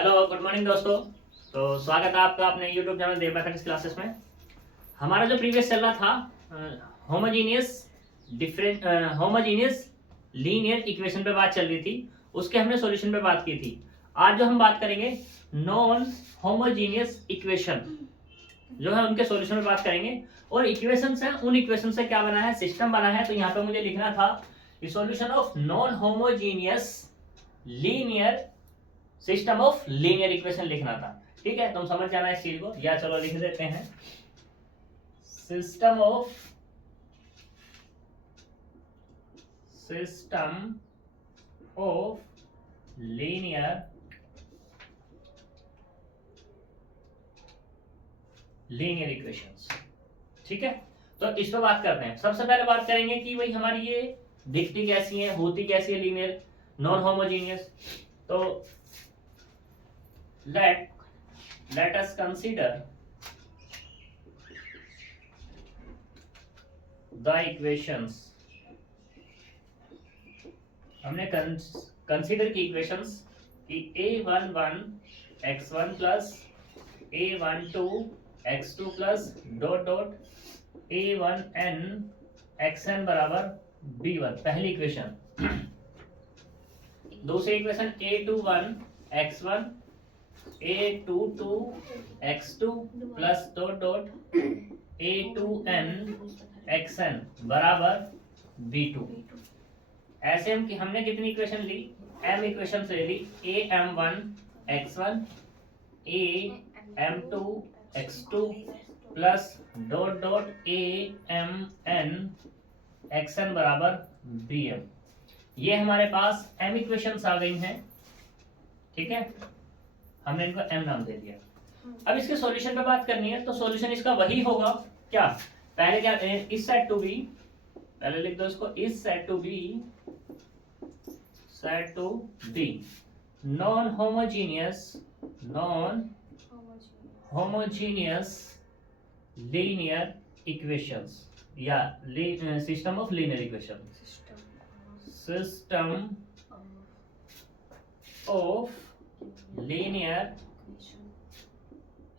Hello good morning दोस्तों। तो स्वागत है आपका अपने यूट्यूब चैनल देव मैथमेटिक्स क्लासेस में। हमारा जो प्रीवियस चल रहा था होमोजीनियस होमोजीनियस लीनियर इक्वेशन पे बात चल रही थी, उसके हमने सॉल्यूशन पे बात की थी। आज जो हम बात करेंगे नॉन होमोजीनियस इक्वेशन जो है उनके सॉल्यूशन पे बात करेंगे। और इक्वेशंस हैं, उन इक्वेशन से क्या बना है, सिस्टम बना है। तो यहाँ पे मुझे लिखना था solution of non homogeneous linear system of linear equation लिखना था। ठीक है, तुम समझ जाना इस चीज को, या चलो लिख देते हैं सिस्टम ऑफ लीनियर इक्वेशंस। ठीक है, तो इस पर बात करते हैं। सबसे पहले बात करेंगे कि भाई हमारी ये दिखती कैसी है, होती कैसी है लीनियर नॉन होमोजीनियस। तो let us consider the equations। हमने कंसीडर की इक्वेशंस कि a11 x1 plus a12 x2 plus dot dot a1n xn बराबर b1, पहली इक्वेशन। दूसरी equation a21 x1 a22 x2 plus dot dot a2n xn बराबर b2। ऐसे हमने कितनी इक्वेशन ली, m इक्वेशन ले ली। am1 x1 am2 x2 plus dot dot amn xn बराबर bm। ये हमारे पास m इक्वेशंस आ गई हैं। ठीक है, हमने इनको m नाम दे दिया। अब इसके सॉल्यूशन पे बात करनी है, तो सॉल्यूशन इसका वही होगा क्या, पहले क्या इज सेट टू बी, पहले लिख दो इसको, is set to be non homogeneous linear equations या system of linear equation, system of linear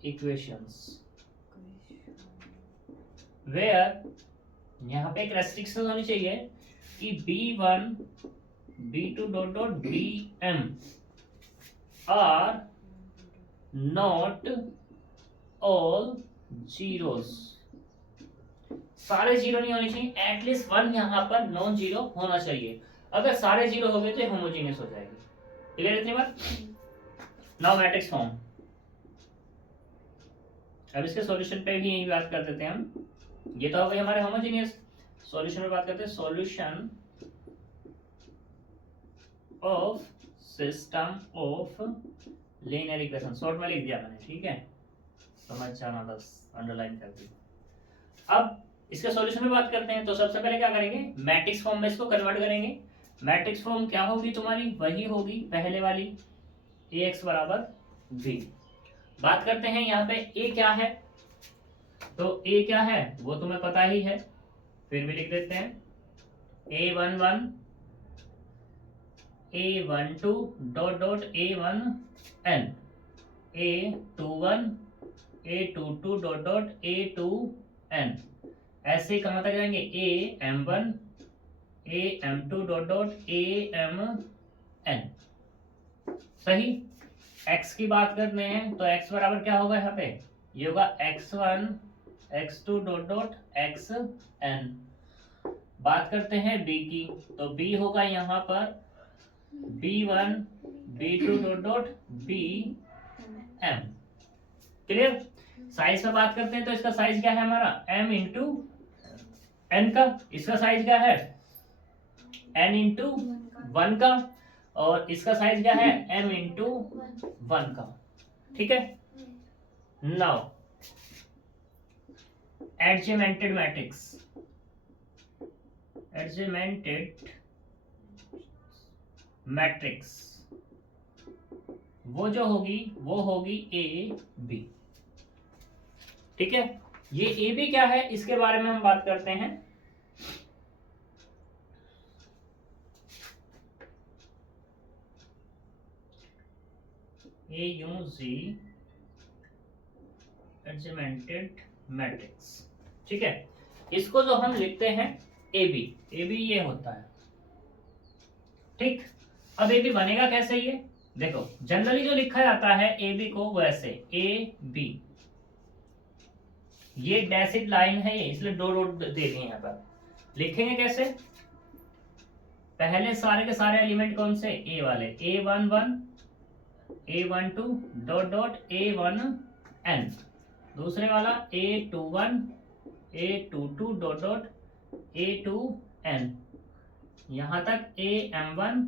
equations where, यहाँ पे एक रेस्ट्रिक्शन होनी चाहिए कि b1 b2 dot dot bm are not all zeros. सारे जीरो नहीं होने चाहिए, एटलीस्ट वन यहाँ पर नॉन जीरो होना चाहिए। अगर सारे जीरो हो गए तो होमोजीनियस हो जाएगी। क्लियर इतनी बात। Now matrix form. अब इसके सॉल्यूशन पे भी यही बात कर देते हैं हम। ये तो हो गई हमारे होमोजीनियस। सॉल्यूशन में बात करते हैं, solution of system of linear equation. Short में लिख दिया मैंने, ठीक है, समझ जाना, बस अंडरलाइन कर दी। अब इसके सॉल्यूशन में बात करते हैं। तो सबसे पहले क्या करेंगे, मैट्रिक्स फॉर्म में इसको कन्वर्ट करेंगे। मैट्रिक्स फॉर्म क्या होगी तुम्हारी, वही होगी पहले वाली, ax बराबर b। बात करते हैं यहाँ पे a क्या है, तो a क्या है वो तुम्हें पता ही है, फिर भी लिख देते हैं a11 a12 dot dot a1n a21 a22 dot dot a2n। ऐसे ही कमाते जाएंगे am1 am2 dot dot amn। सही। x की बात करते हैं तो x बराबर क्या होगा, यहाँ पे ये होगा x1 x2 dot dot xn। बात करते हैं b की, तो b होगा यहाँ पर b1 b2 dot dot bm। Clear. Size में बात करते हैं तो इसका साइज क्या है हमारा, m इंटू n का। इसका साइज क्या है, n इंटू 1 का। और इसका साइज क्या है, m इंटू 1 का। ठीक है। नाउ एडजेमेंटेड मैट्रिक्स, एडजेमेंटेड मैट्रिक्स वो जो होगी वो होगी ए बी। ठीक है, ये ए बी क्या है इसके बारे में हम बात करते हैं। AUG augmented matrix. ठीक है, इसको जो हम लिखते हैं AB, AB ये होता है। ठीक, अब AB बनेगा कैसे ये देखो, जनरली जो लिखा जाता है AB को वैसे AB, ये डैशिड लाइन है ये, इसलिए दो डॉट दे दिए यहाँ पर। लिखेंगे कैसे, पहले सारे के सारे एलिमेंट कौन से, A वाले, A11 A12 dot dot A1n, दूसरे वाला A21 A22 dot dot A2n, यहाँ तक AM1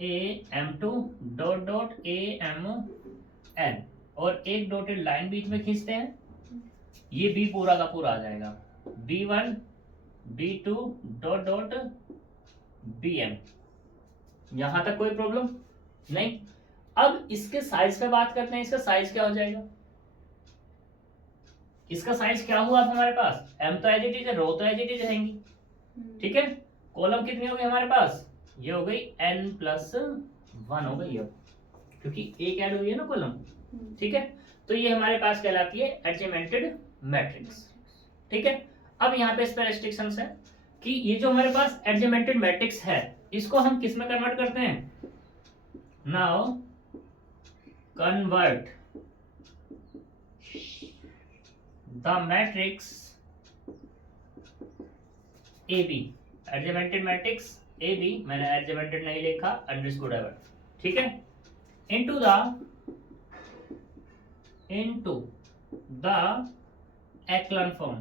AM2 dot dot AMN, और एक डॉटेड लाइन बीच में खींचते हैं, ये B पूरा का पूरा आ जाएगा, B1 B2 dot dot BM, यहां तक कोई प्रॉब्लम नहीं। अब इसके साइज पे बात करते हैं, इसका साइज क्या हो जाएगा, इसका साइज क्या हुआ अब हमारे पास, M तो एज इट इज है, रो तो एज इट इज रहेंगी। ठीक है, कॉलम कितनी हो गई हमारे पास, ये हो गई n+1 हो गई अब, क्योंकि एक ऐड हुई है ना कॉलम। ठीक है, तो ये हमारे पास कहलाती है एडजमेंटेड मैट्रिक्स। ठीक है, अब यहाँ पे इस पर रेस्ट्रिक्शंस है कि ये जो हमारे पास एडजमेंटेड मैट्रिक्स है, इसको हम किस में कन्वर्ट करते हैं, now convert the matrix AB, augmented matrix AB, मैंने एडजमेंटेड नहीं लिखा, अंडरस्कोर एवर। ठीक है, into the echelon form,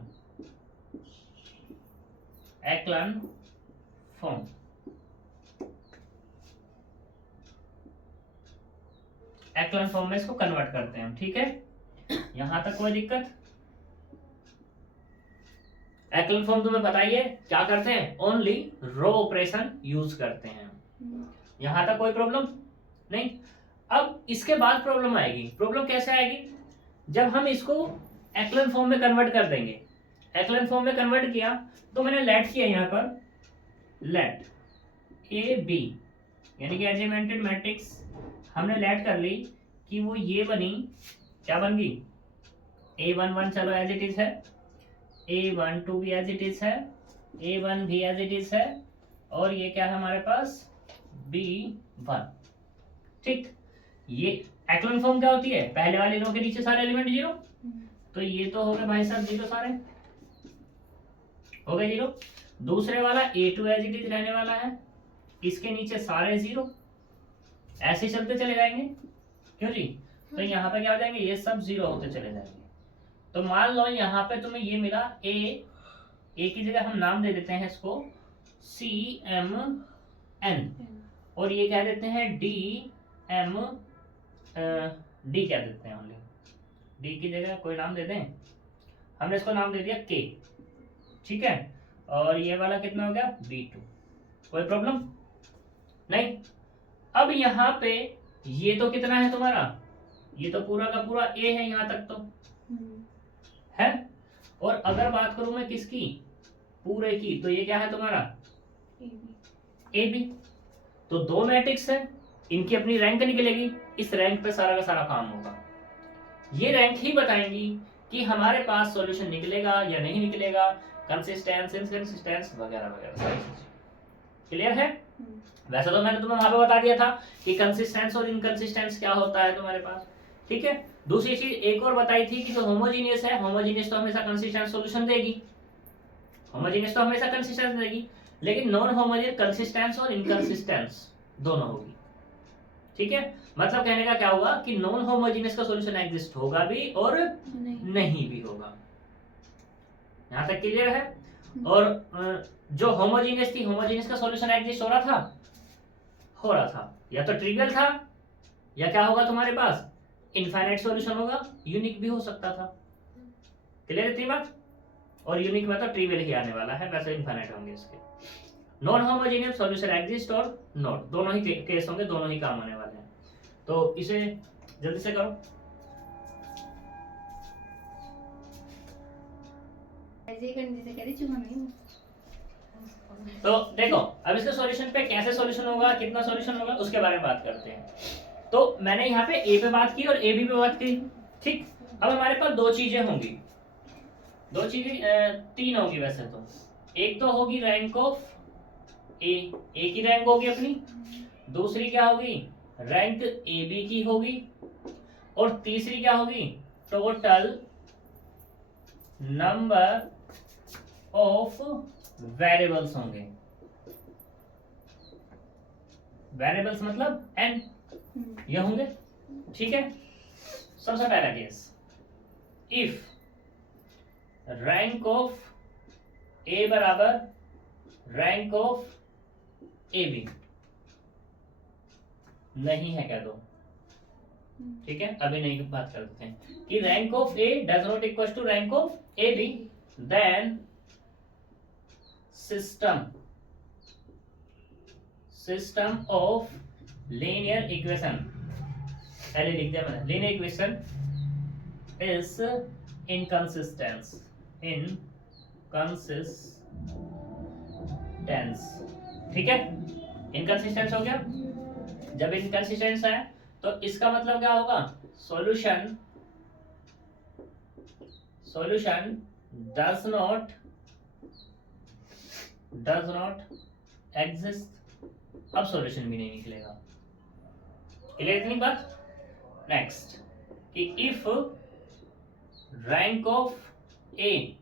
echelon form, echelon form में इसको कन्वर्ट करते हैं हम। ठीक है, यहां तक कोई दिक्कत, एक्लन फॉर्म तुम्हें बताइए क्या करते हैं, ओनली रो ऑपरेशन यूज करते हैं, यहां तक कोई प्रॉब्लम नहीं। अब इसके बाद प्रॉब्लम आएगी, प्रॉब्लम कैसे आएगी, जब हम इसको एक्लन फॉर्म में कन्वर्ट कर देंगे। एक्लन फॉर्म में कन्वर्ट किया तो मैंने लेट किया यहाँ पर, लेट AB यानी कि एडजमेंटेड मैट्रिक्स हमने लेट कर ली कि वो ये बनी, क्या बन गई, A11 चलो एज इट इज है, A12 भी एज इट इज है, A1 भी एज इट इज है, और ये क्या है हमारे पास B1। ठीक, ये एक्लन फॉर्म क्या होती है, पहले वाली रो के नीचे सारे एलिमेंट जीरो, तो ये तो हो गए भाई साहब जीरो, सारे हो गए जीरो। दूसरे वाला A2 एज इट इज रहने वाला है, इसके नीचे सारे जीरो, ऐसे चलते चले जाएंगे, क्यों जी, तो यहाँ पे क्या हो जाएंगे, ये सब जीरो होते चले जाएंगे। तो मान लो यहाँ पे तुम्हें ये मिला A की जगह हम नाम दे देते हैं इसको CMN, और ये क्या देते हैं D क्या देते हैं, ओनली D की जगह कोई नाम दे दें, हमने इसको नाम दे दिया K। ठीक है, और ये वाला कितना हो गया B2, कोई प्रॉब्लम नहीं। अब यहाँ पे ये तो कितना है तुम्हारा, ये तो पूरा का पूरा A है यहाँ तक तो है, और अगर बात करूं मैं किसकी, पूरे की, तो ये क्या है तुम्हारा AB। तो दो मैट्रिक्स है, इनकी अपनी रैंक निकलेगी, इस रैंक पे सारा का सारा काम होगा, ये रैंक ही बताएंगी कि हमारे पास सॉल्यूशन निकलेगा या नहीं निकलेगा, कंसिस्टेंस, इनकंसिस्टेंस वगैरह वगैरह सारी चीजें। क्लियर है, वैसे तो मैंने तुम्हें वहां पे बता दिया था कि कंसिस्टेंस और इनकंसिस्टेंस क्या होता है तुम्हारे पास। ठीक है, दूसरी चीज एक और बताई थी कि जो होमोजीनियस है, होमोजीनियस तो हमेशा कंसिस्टेंट सॉल्यूशन देगी, होमोजीनियस तो हमेशा कंसिस्टेंस देगी, लेकिन नॉन होमोजीनियस कंसिस्टेंस और इनकंसिस्टेंस दोनों होगी। ठीक है, मतलब कहने का क्या हुआ कि नॉन होमोजीनियस का सॉल्यूशन एग्जिस्ट होगा भी और नहीं भी होगा, यहां तक क्लियर है। और जो होमोजीनियस थी, होमोजीनियस का सॉल्यूशन एग्जिस्ट हो रहा था, या तो ट्रिवियल था, या क्या होगा तुम्हारे पास इनफाइनाइट सॉल्यूशन होगा, यूनिक भी हो सकता था। क्लियर इतनी बात, और यूनिक में तो ट्रिवियल ही आने वाला है, वैसे इनफाइनाइट होंगे इसके। नॉन होमोजेनियस सॉल्यूशन एग्जिस्ट और नॉट, दोनों ही केस होंगे, दोनों ही काम आने वाले हैं। तो इसे जल्दी से करो। तो देखो अब इसके सॉल्यूशन पे कैसे सॉल्यूशन होगा, कितना सॉल्यूशन होगा, उसके बारे में बात करते हैं। तो तो मैंने यहाँ पे ए पे बात की और ए बी पे बात की, ठीक। अब हमारे पास दो चीजें होंगी, दो चीजें, तीन होगी वैसे तो। एक तो होगी रैंक ऑफ ए की रैंक होगी अपनी, दूसरी क्या होगी, रैंक ए बी की होगी, और तीसरी क्या होगी, टोटल नंबर ऑफ वेरिएबल्स होंगे। वेरिएबल्स मतलब n ये होंगे, ठीक है। सबसे पहला केस, इफ रैंक ऑफ ए बराबर रैंक ऑफ ए बी नहीं है कह दो, ठीक है। अभी नहीं बात करते हैं कि rank of A does not equal to rank of A B, then system of linear equation, पहले लिख दिया मैंने, लीनियर इक्वेशन इज इनकंसिस्टेंस, ठीक है। इनकंसिस्टेंस हो गया, जब इनकंसिस्टेंस है तो इसका मतलब क्या होगा, सॉल्यूशन डज नॉट एग्जिस्ट। अब सॉल्यूशन भी नहीं निकलेगा, क्लियर इतनी बात। नेक्स्ट कि इफ रैंक ऑफ ए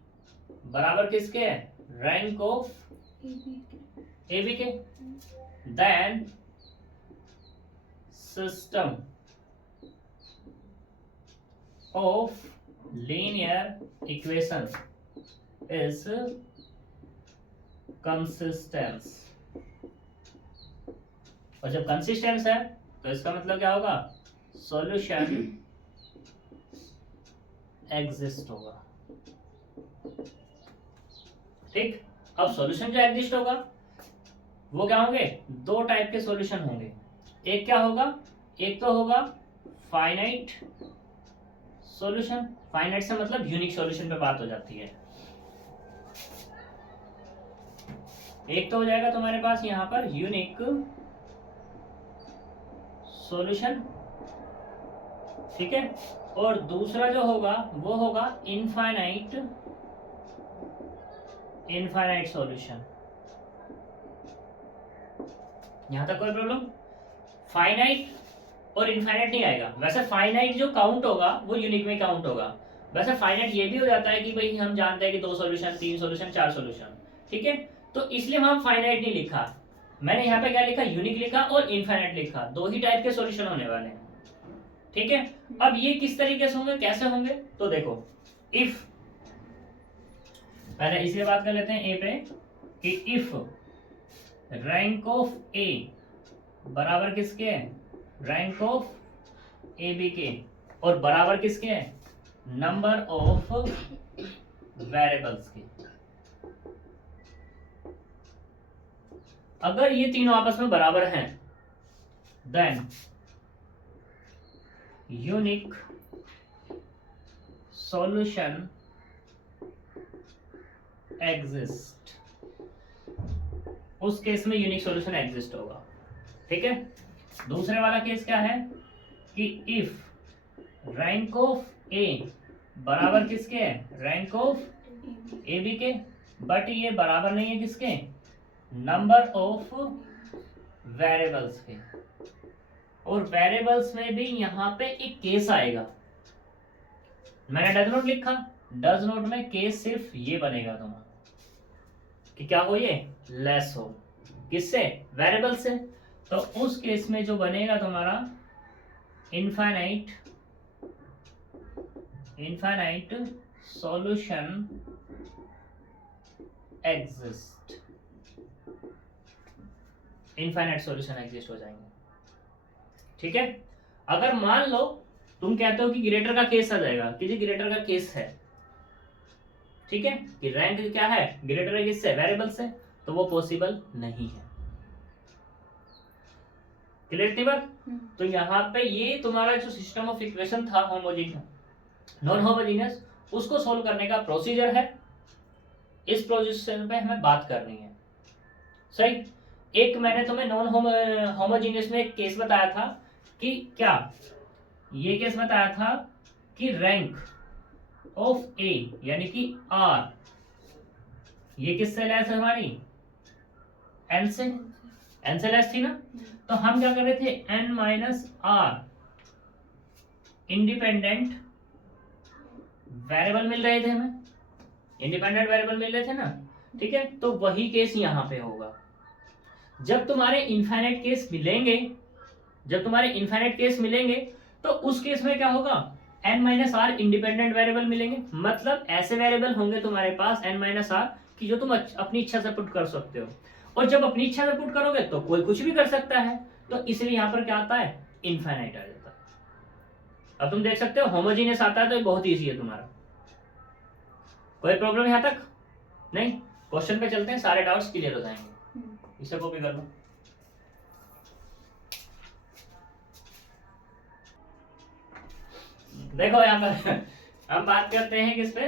बराबर किसके है, रैंक ऑफ ए बी के, then system of linear equation is consistence. और जब कंसिस्टेंस है तो इसका मतलब क्या होगा, सॉल्यूशन एग्जिस्ट होगा, ठीक। अब सॉल्यूशन जो एग्जिस्ट होगा वो क्या होंगे, दो टाइप के सॉल्यूशन होंगे। एक क्या होगा, एक तो होगा फाइनाइट सॉल्यूशन, फाइनाइट से मतलब यूनिक सॉल्यूशन पे बात हो जाती है। एक तो हो जाएगा तुम्हारे पास यहां पर यूनिक सॉल्यूशन, ठीक है। और दूसरा जो होगा वो होगा इनफाइनाइट सॉल्यूशन। यहां तक कोई प्रॉब्लम, फाइनाइट और इनफाइनाइट नहीं आएगा। वैसे फाइनाइट जो काउंट होगा वो यूनिक में काउंट होगा। वैसे फाइनाइट ये भी हो जाता है कि भाई हम जानते हैं कि 2 सॉल्यूशन, 3 सॉल्यूशन, 4 सॉल्यूशन, ठीक है। तो इसलिए हम फाइनाइट नहीं लिखा, मैंने यहाँ पे क्या लिखा, यूनिक लिखा और इनफाइनाइट लिखा, दो ही टाइप के सॉल्यूशन होने वाले हैं, ठीक है। अब ये किस तरीके से होंगे, कैसे होंगे, तो देखो, इफ पहले इसलिए बात कर लेते हैं ए पे कि इफ रैंक ऑफ ए बराबर किसके है, रैंक ऑफ ए बी के, और बराबर किसके है, नंबर ऑफ वेरिएबल्स के। अगर ये तीनों आपस में बराबर हैं, देन यूनिक सॉल्यूशन एग्जिस्ट। उस केस में यूनिक सॉल्यूशन एग्जिस्ट होगा, ठीक है। दूसरे वाला केस क्या है कि इफ रैंक ऑफ ए बराबर किसके है, रैंक ऑफ ए बी के, बट ये बराबर नहीं है किसके, नंबर ऑफ वेरिएबल्स के। और वेरिएबल्स में भी यहां पे एक केस आएगा, मैंने डज नॉट लिखा, डज नॉट में केस सिर्फ ये बनेगा तुम्हारा कि क्या हो, ये लेस हो, किससे, वेरिएबल से। तो उस केस में जो बनेगा तुम्हारा infinite solution exist, infinite solution exist हो जाएंगे, ठीक है। अगर मान लो तुम कहते हो कि ग्रेटर का केस आ जाएगा, कि जी ग्रेटर का केस है, ठीक है, कि रैंक क्या है, ग्रेटर है किससे, वेरिएबल से, तो वो पॉसिबल नहीं है, क्लियर थी बात। तो यहाँ पे ये तुम्हारा जो सिस्टम ऑफ इक्वेशन था होमोजेनियस नॉन होमोजेनियस, उसको सोल्व करने का प्रोसीजर है, इस प्रोसीजर पे हमें बात करनी है, सही। एक मैंने तुम्हें नॉन होमोजेनियस में एक केस बताया था कि क्या ये केस बताया था कि रैंक ऑफ ए यानी कि आर ये किससे लेस है हमारी, एन से, एन से लेस थी ना। तो हम क्या कर रहे थे, n minus are independent variable मिल रहे थे हमें, इंडिपेंडेंट वेरिएबल मिल रहे थे ना, ठीक है। तो वही केस यहां पे होगा। जब तुम्हारे इनफाइनाइट केस मिलेंगे, जब तुम्हारे इनफाइनाइट केस मिलेंगे तो उस केस में क्या होगा, n minus are independent variable मिलेंगे। मतलब ऐसे वेरिएबल होंगे तुम्हारे पास n माइनस आर कि जो तुम अपनी इच्छा से पुट कर सकते हो, और जब अपनी इच्छा से पुट करोगे तो कोई कुछ भी कर सकता है, तो इसलिए यहां पर क्या आता है, इनफाइनाइट आ जाता है। अब तुम देख सकते हो होमोजीनियस आता है तो बहुत ईजी है तुम्हारा। कोई प्रॉब्लम यहां तक नहीं? क्वेश्चन पे चलते हैं, सारे डाउट्स क्लियर हो जाएंगे। इसे कॉपी कर लो। देखो यहाँ पर हम बात करते हैं किस पे,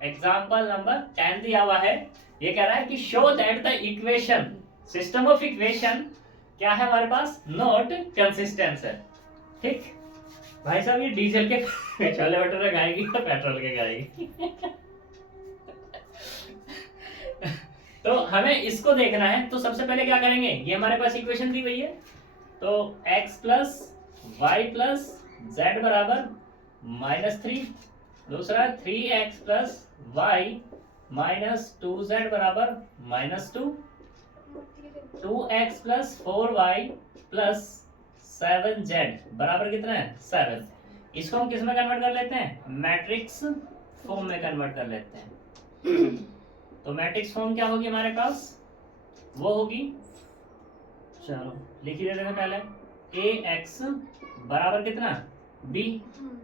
एग्जाम्पल नंबर 10 दिया हुआ है। ये कह रहा है कि show that the equation, system of equation क्या है हमारे पास, नॉट कंसिस्टेंट है। ठीक भाई साहब, ये डीजल के छोले भटूरे खाएगी तो पेट्रोल के खाएगी तो हमें इसको देखना है। तो सबसे पहले क्या करेंगे, ये हमारे पास इक्वेशन दी हुई है, तो x plus Y plus Z बराबर -3, दूसरा 3x plus Y minus 2z बराबर -2, 2x plus 4y plus 7z बराबर कितना है, 7। इसको हम किस में कन्वर्ट कर लेते हैं, मैट्रिक्स फॉर्म में कन्वर्ट कर लेते हैं। तो मैट्रिक्स फॉर्म क्या होगी हमारे पास, वो होगी, चलो लिख ही देते हैं पहले, ax बराबर कितना, b।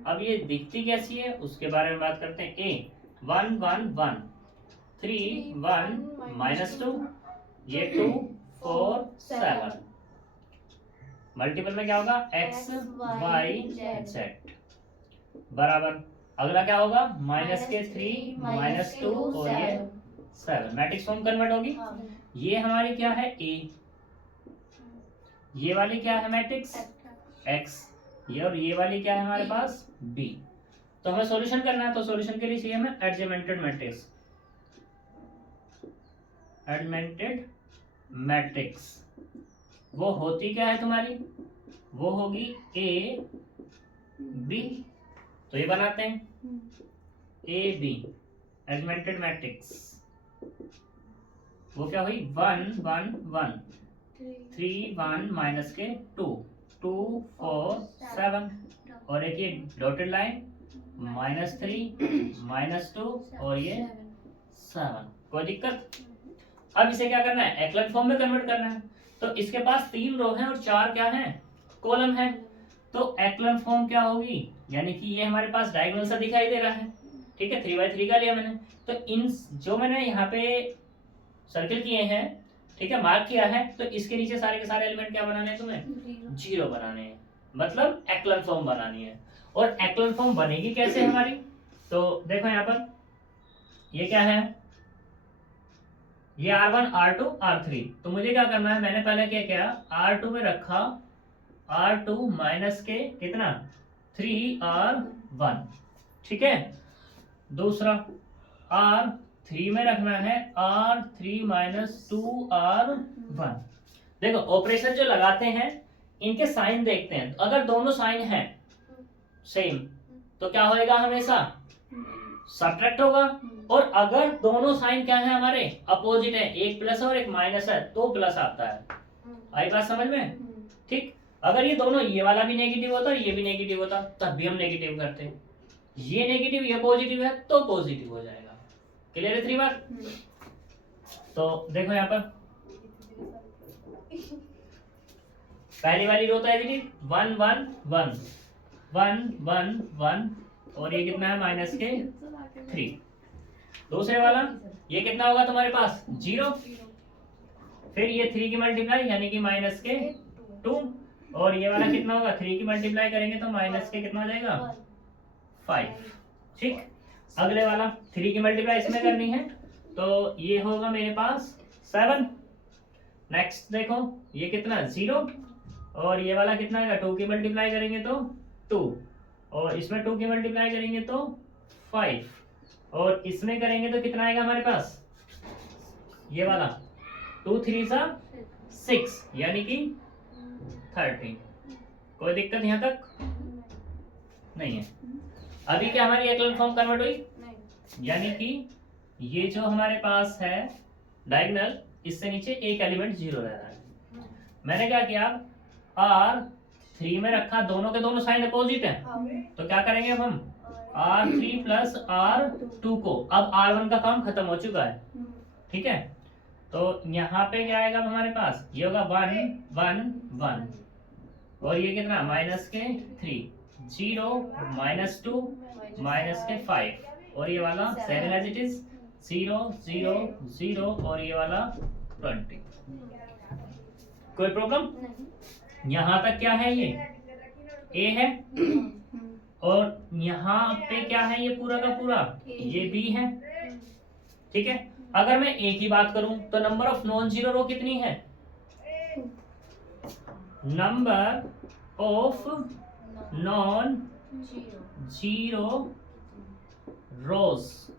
अब ये दिखती कैसी है उसके बारे में बात करते हैं। a 1 1 1 3 1 -2, ये 2 4 7, मल्टीपल में क्या होगा, x y z बराबर, अगला क्या होगा, -3 -2 और ये 7, मैट्रिक्स फॉर्म कन्वर्ट होगी। ये हमारी क्या है, a, ये वाली क्या है मैट्रिक्स x, ये और ये वाली क्या है हमारे पास b। तो हमें सॉल्यूशन करना है, तो सॉल्यूशन के लिए चाहिए हमें एडजेमेंटेड मैट्रिक्स, एडजेमेंटेड मैट्रिक्स। वो होती क्या है तुम्हारी, वो होगी a b। तो ये बनाते हैं a b एडजेमेंटेड मैट्रिक्स, वो क्या हुई 1 1 1 3 1 माइनस के 2 2 4 7, और एक ये डॉटेड लाइन -3 -2 और ये 7, कोई दिक्कत। अब इसे क्या करना है, एक्लन फॉर्म में कन्वर्ट करना है। तो इसके पास 3 रो हैं और 4 क्या हैं, कॉलम है। तो एक्लन फॉर्म क्या होगी, यानी कि ये हमारे पास डायगोनल सा दिखाई दे रहा है, ठीक है, 3x3 का लिया मैंने। तो इन जो मैंने यहाँ पे सर्किल किए हैं, ठीक है, मार्क किया है, तो इसके नीचे सारे के सारे एलिमेंट क्या बनाने हैं तुम्हें, 0 बनाने हैं, मतलब एक्लन फॉर्म बनानी है। और एक्लन फॉर्म बनेगी कैसे हमारी, तो देखो यहाँ पर ये क्या है, ये R1 R2 R3। तो मुझे क्या करना है, मैंने पहले क्या किया, R2 में रखा R2 माइनस के कितना 3R1, ठीक है। दूसरा R3 में रखना है R3 माइनस 2R1। देखो ऑपरेशन जो लगाते हैं इनके साइन देखते हैं, अगर दोनों साइन हैं सेम तो क्या होएगा, हमेशा सब्ट्रैक्ट होगा। और अगर दोनों साइन क्या है हमारे अपोजिट है, एक प्लस और एक माइनस है, तो प्लस आता है। आई बात समझ में, ठीक। अगर ये दोनों, ये वाला भी नेगेटिव होता और ये भी नेगेटिव होता, तब भी हम नेगेटिव करते हैं। ये नेगेटिव ये पॉजिटिव है तो पॉजिटिव हो जाएगा। क्लियर है 3 बार। तो देखो यहाँ पर पहली वाली रो तो है 1 1 1 1 1 1 और ये कितना है माइनस के 3। दूसरे वाला ये कितना होगा तुम्हारे पास 0, फिर ये 3 की मल्टीप्लाई यानी कि माइनस के 2, और ये वाला कितना होगा 3 की मल्टीप्लाई करेंगे तो माइनस के कितना हो जाएगा 5, ठीक। अगले वाला 3 की मल्टीप्लाई इसमें करनी है तो ये होगा मेरे पास 7। नेक्स्ट देखो ये कितना 0 और ये वाला कितना आएगा, 2 की मल्टीप्लाई करेंगे तो 2, और इसमें 2 की मल्टीप्लाई करेंगे तो 5, और इसमें करेंगे तो कितना आएगा हमारे पास, ये वाला 2 3 सा 6, यानी कि 13। कोई दिक्कत यहाँ तक नहीं है। अभी क्या हमारी एक्लन फॉर्म कन्वर्ट हुई, यानी कि ये जो हमारे पास है डायगोनल, इससे नीचे एक एलिमेंट 0 रह रहा है। मैंने क्या किया, R3 में रखा, दोनों के दोनों साइन अपोजिट है, तो क्या करेंगे अब हम R3 प्लस R2 को, अब R1 का काम खत्म हो चुका है, ठीक है। तो यहाँ पे क्या आएगा हमारे पास, ये होगा 1 1 1, और ये कितना माइनस के 3, 0 माइनस 2 माइनस के 5, और ये वाला 7 एज इट इज, 0 0 0, और ये वाला 20। कोई प्रॉब्लम, यहाँ तक क्या है, ये A है, और यहाँ पे क्या है, ये पूरा का पूरा ये B है, ठीक है। अगर मैं A की बात करूं तो number of non zero row कितनी है, number of non zero rows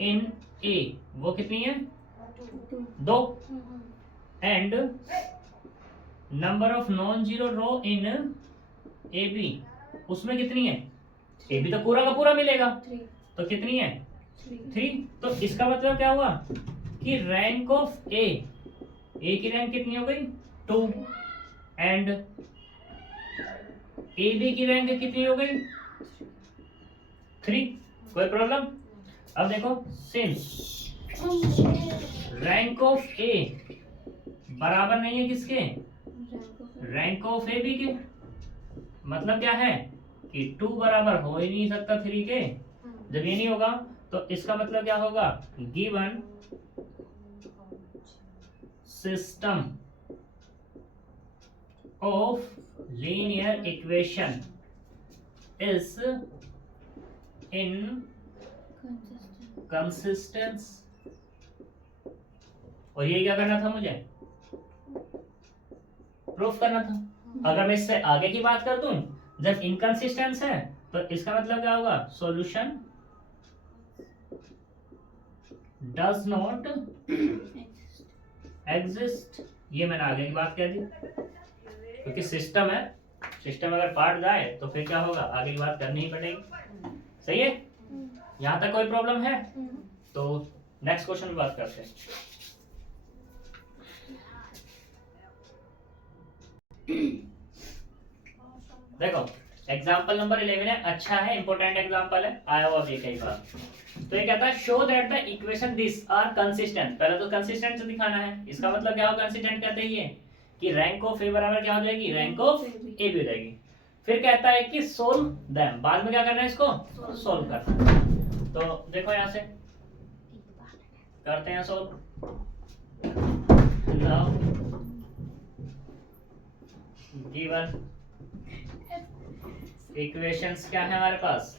in A, वो कितनी है, 2, and number of non zero row in AB, उसमें कितनी है, AB तो पूरा का पूरा मिलेगा, तो कितनी है 3। तो इसका मतलब क्या हुआ कि रैंक ऑफ A की रैंक कितनी हो गई 2, एंड AB की रैंक कितनी हो गई 3। कोई प्रॉब्लम। अब देखो, सिंस रैंक ऑफ A बराबर नहीं है किसके, रैंक ऑफ AB के, मतलब क्या है कि 2 बराबर हो ही नहीं सकता 3 के। जब ये नहीं होगा तो इसका मतलब क्या होगा, given system of linear equation is inconsistence. और ये क्या करना था, मुझे प्रूफ करना था। अगर मैं इससे आगे की बात कर दूं, जब इनकंसिस्टेंस है तो इसका मतलब क्या होगा, सॉल्यूशन डज नॉट एग्जिस्ट। ये मैंने आगे की बात कह दी, क्योंकि सिस्टम है, सिस्टम अगर पार्ट जाए तो फिर क्या होगा, आगे की बात करनी ही पड़ेगी। सही है, यहां तक कोई प्रॉब्लम है? तो नेक्स्ट क्वेश्चन पे बात करते हैं। देखो, एग्जाम्पल नंबर 11 है, अच्छा है, इंपॉर्टेंट एग्जाम्पल है, आया हुआ भी कई बार। तो ये कहता है show that the equation this are consistent. पहले तो कंसिस्टेंट दिखाना है, इसका मतलब क्या होगा, कंसिस्टेंट कहते हैं ये कि रैंक ऑफ ए बराबर क्या हो जाएगी, रैंक ऑफ ए भी हो जाएगी। फिर कहता है कि सोल्व देम, बाद में क्या करना है, इसको सोल्व करना है। तो देखो यहां से करते हैं सोल्व। नाउ गिवन इक्वेशंस क्या है हमारे पास,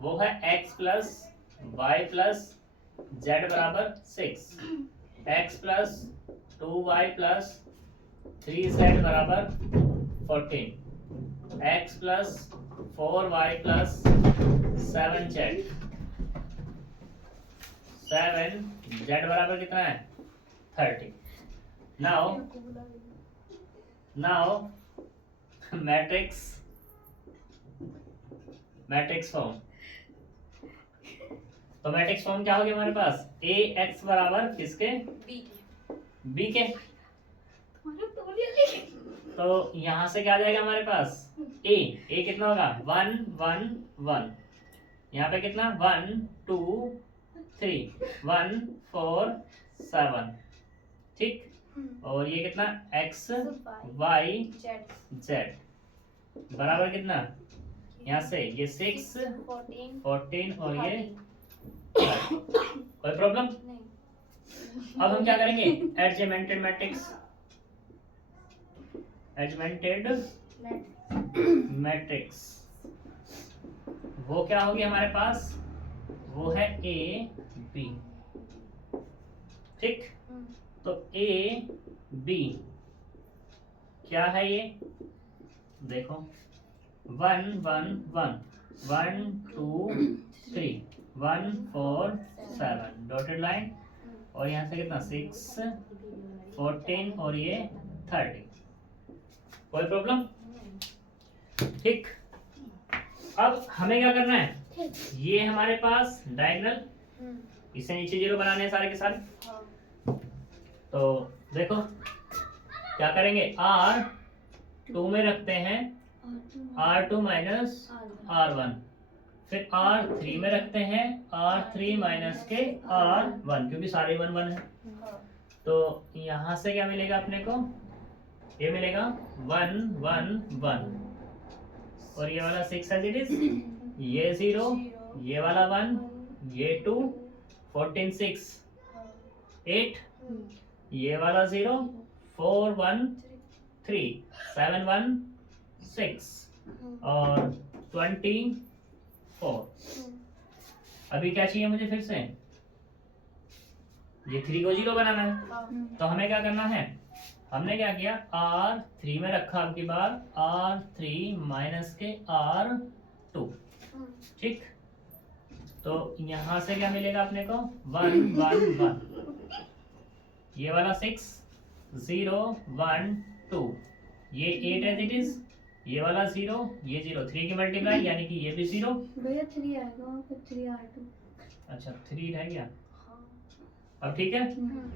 वो है x plus Y plus Z बराबर 6, x plus 2y plus 3z बराबर 14, x plus 4y plus 7z, 7z बराबर कितना है 30। Now matrix form. तो मैट्रिक्स फॉर्म क्या होगी हमारे पास, ए एक्स बराबर किसके, बी के। तो यहां से क्या आ जाएगा हमारे पास, ए कितना होगा 1 1 1, यहाँ पे कितना 1 2 3 1 4 7, ठीक। और ये कितना x y z बराबर कितना, यहाँ से ये 6 14 और ये 12। कोई प्रॉब्लम। अब हम क्या करेंगे, एडजेमेंटेड मैट्रिक्स, वो क्या होगी हमारे पास, वो है ए बी, ठीक। तो ए बी क्या है ये, देखो 1 1 1 1 2 3 1 4 7 डॉटेड लाइन, और यहाँ से कितना 6 14 और ये 30। कोई प्रॉब्लम? ठीक। अब हमें क्या करना है, ये हमारे पास डायगोनल, इससे नीचे जीरो बनाने हैं सारे के सारे। तो देखो क्या करेंगे, R2 में रखते हैं R2 माइनस R1, फिर R3 में रखते हैं R3 माइनस के R1, क्योंकि सारे 1 1 है। तो यहाँ से क्या मिलेगा अपने को, ये मिलेगा 1 1 1, और ये वाला 6 एज इट इज, ये 0, ये वाला 1, ये 2 14 6 8, ये वाला 0 4 1 3 7 1 6 और 24। अभी क्या चाहिए मुझे, फिर से ये 3 को 0 बनाना है। तो हमें क्या करना है, हमने क्या किया, R3 में रखा अब की बार R3 माइनस के R2। ठीक, तो यहां से क्या मिलेगा अपने को, 1 1 1, ये वाला 6 0 1 2, ये 8 एज इट इज, ये वाला 0, ये 0, 3 की मल्टीप्लाई यानी कि ये भी 0। भैया 3 आएगा वहाँ पे, 3 R2। अच्छा 3 रह गया, अब ठीक है।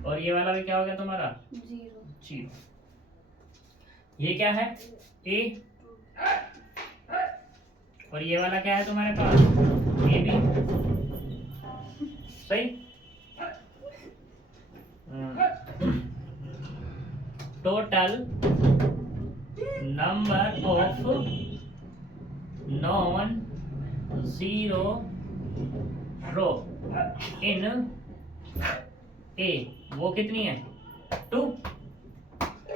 और ये वाला भी क्या हो गया तुम्हारा, 0। ये क्या है, A, और ये वाला क्या है तुम्हारे पास, AB। सही। Total number of non zero row in A, वो कितनी है, 2।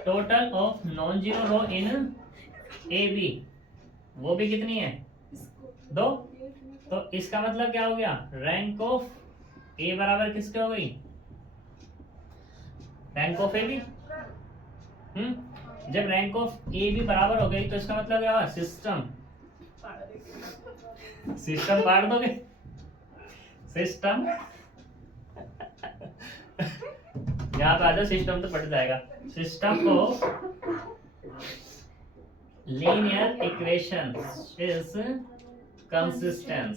Total of non zero row in AB, वो भी कितनी है, 2। तो इसका मतलब क्या हो गया, रैंक ऑफ A बराबर किसके हो गई, रैंक ऑफ AB। जब रैंक ऑफ A भी बराबर हो गई तो इसका मतलब क्या हुआ, सिस्टम पार दोगे, सिस्टम यहाँ पे आ जाओ, सिस्टम तो पढ़ जाएगा। System of linear equation is consistent.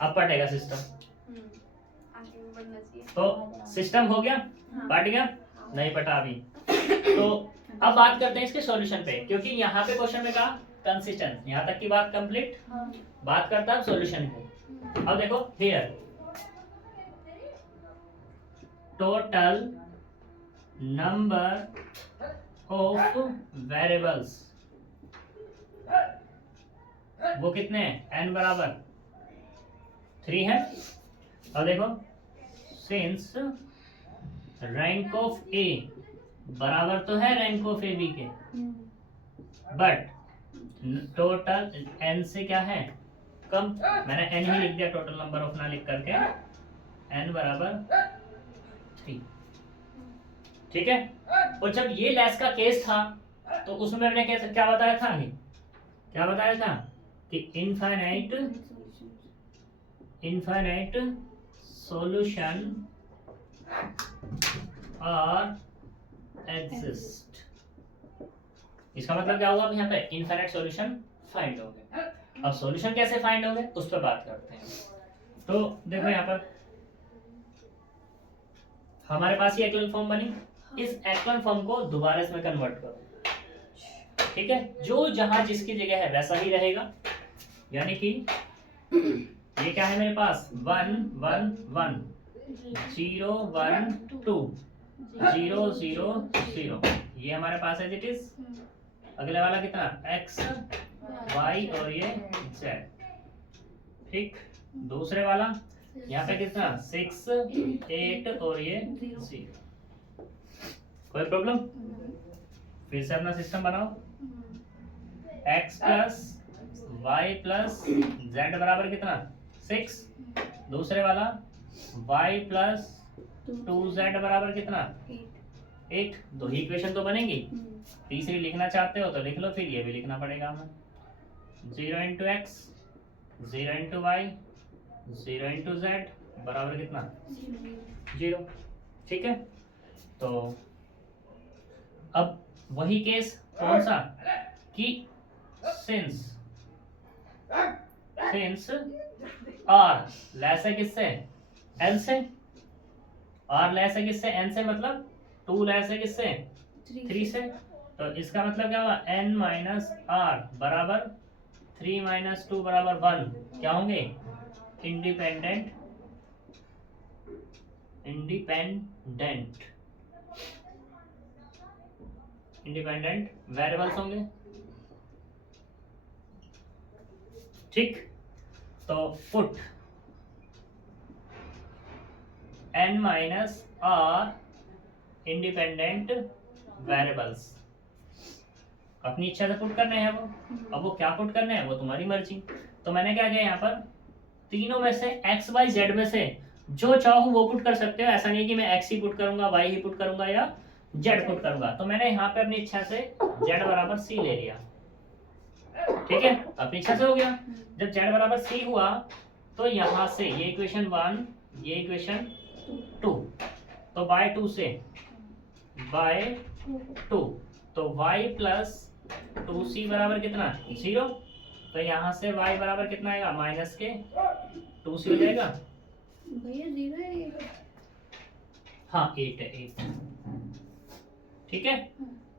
अब पढ़ेगा सिस्टम, तो सिस्टम हो गया, पढ़ गया, नहीं पढ़ा अभी। तो अब बात करते हैं इसके सॉल्यूशन पे, क्योंकि यहाँ पे क्वेश्चन में कहा कंसिस्टेंट, यहाँ तक की बात कंप्लीट। बात करता है सॉल्यूशन की। अब देखो here total number of variables, वो कितने हैं, n बराबर 3 है। अब देखो सिंस रैंक ऑफ A बराबर तो है रैंक ऑफ AB के, बट टोटल n से क्या है कम, मैंने n ही लिख दिया टोटल नंबर ऑफ ना लिख करके, n बराबर 3। ठीक है। और जब ये लेस का केस था तो उसमें मैंने क्या बताया था, क्या बताया था कि इनफाइनाइट सॉल्यूशन आर एग्जिस्ट। इसका मतलब क्या होगा, यहाँ पे इनफाइनाइट सॉल्यूशन फाइंड हो गए। अब सॉल्यूशन कैसे फाइंड होंगे उस पर बात करते हैं। तो देखो यहाँ पर हमारे पास ये एक्लन फॉर्म बनी, इस एक्लन फॉर्म को दोबारा इसमें कन्वर्ट करो। ठीक है, जो जहां जिसकी जगह है वैसा ही रहेगा, यानी कि ये क्या है मेरे पास 1 1 1 0 1 2 0 0 0, ये हमारे पास है इट इज। अगले वाला कितना x y और ये z। ठीक, दूसरे वाला यहाँ पे कितना 6 8 और ये 0। कोई प्रॉब्लम? फिर से अपना सिस्टम बनाओ, x plus Y plus Z बराबर कितना 6, दूसरे वाला y प्लस 2z बराबर कितना 8, दो ही इक्वेशन तो बनेंगी। तीसरी लिखना चाहते हो तो लिख लो, फिर ये भी लिखना पड़ेगा हमें। 0 into X, 0 into Y, 0 into Z बराबर कितना? 0। ठीक है, तो अब वही केस कौन सा कि सिंस आर लेस है किससे? एन से। आर लेस है किससे? एन से, मतलब 2 लेस है किससे? 3 से। तो इसका मतलब क्या हुआ? n माइनस आर बराबर 3 माइनस 2 बराबर 1 क्या होंगे? इंडिपेंडेंट वेरिएबल्स होंगे। ठीक, तो put n minus are independent variables, अपनी इच्छा से पुट करने हैं वो। अब वो क्या पुट करने हैं वो तुम्हारी मर्जी। तो मैंने क्या किया यहाँ पर, तीनों में से x y z में से जो चाहूँ वो पुट कर सकते हो। ऐसा नहीं कि मैं x ही पुट करूंगा, y ही पुट करूंगा या z पुट करूंगा। तो मैंने यहाँ पे अपनी इच्छा से z बराबर c ले लिया। ठीक है, अपनी इच्छा से हो गया। जब z बराबर c हुआ तो यहाँ से ये इक्वेशन 1, ये इक्वेशन 2, तो बाय 2 से बाय 2, तो y प्लस 2c बराबर कितना? 0। तो यहाँ से y बराबर कितना आएगा? माइनस के 2c हो जाएगा। भैया 0 है। हाँ 8 है, 8। ठीक है,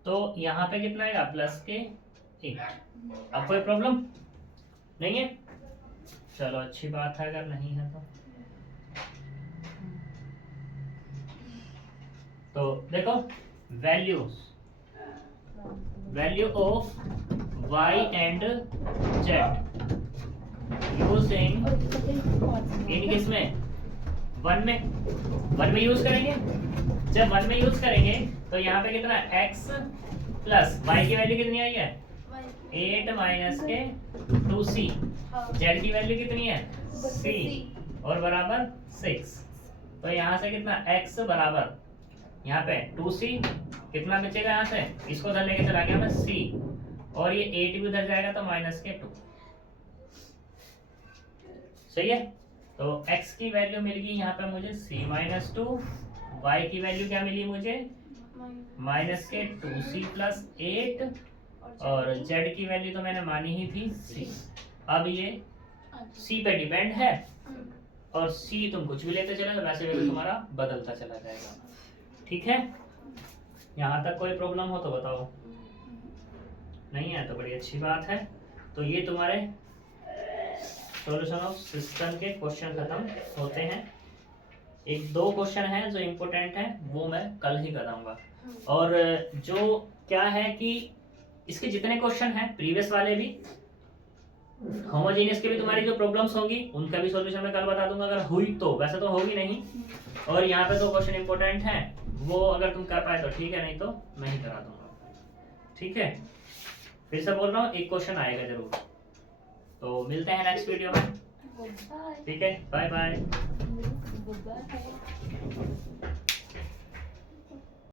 तो यहाँ पे कितना आएगा? प्लस के 8। अब कोई प्रॉब्लम नहीं है? चलो अच्छी बात है, अगर नहीं है तो देखो value of y and z using in किसमें? 1 में यूज करेंगे। जब 1 में यूज करेंगे तो यहाँ पे कितना? x प्लस y की वैल्यू कितनी आई है? 8 माइनस के 2c। z की वैल्यू कितनी है? c और बराबर 6। तो यहाँ से कितना? x बराबर यहाँ पे 2c, कितना बचेगा यहाँ से? इसको उधर लेके चला गया मैं c, और ये 8 भी उधर जाएगा तो माइनस के 2। सही है, तो x की वैल्यू मिल गई यहाँ पे मुझे c माइनस 2, y की वैल्यू क्या मिली मुझे? माइनस के 2c प्लस 8, और z की वैल्यू तो मैंने मानी ही थी c। अब ये c पे डिपेंड है, और c तुम कुछ भी लेते चले वैसे वैल्यू तुम्हारा बदलता चला जाएगा। ठीक है, यहाँ तक कोई प्रॉब्लम हो तो बताओ। नहीं है तो बड़ी अच्छी बात है। तो ये तुम्हारे सॉल्यूशन ऑफ सिस्टम के क्वेश्चन खत्म होते हैं। 1-2 क्वेश्चन हैं जो इम्पोर्टेंट हैं, वो मैं कल ही कराऊंगा। और जो क्या है कि इसके जितने क्वेश्चन हैं प्रीवियस वाले भी, होमोजेनियस के भी तुम्हारी जो प्रॉब्लम्स होगी उनका भी सॉल्यूशन मैं कल बता दूंगा, अगर हुई तो। वैसे तो होगी नहीं। और यहाँ पे 2 क्वेश्चन इंपॉर्टेंट हैं, वो अगर तुम कर पाए तो ठीक है, नहीं तो मैं ही करा दूंगा। ठीक है, फिर से बोल रहा हूँ, 1 क्वेश्चन आएगा जरूर। तो मिलते हैं नेक्स्ट वीडियो में। ठीक है, बाय बाय।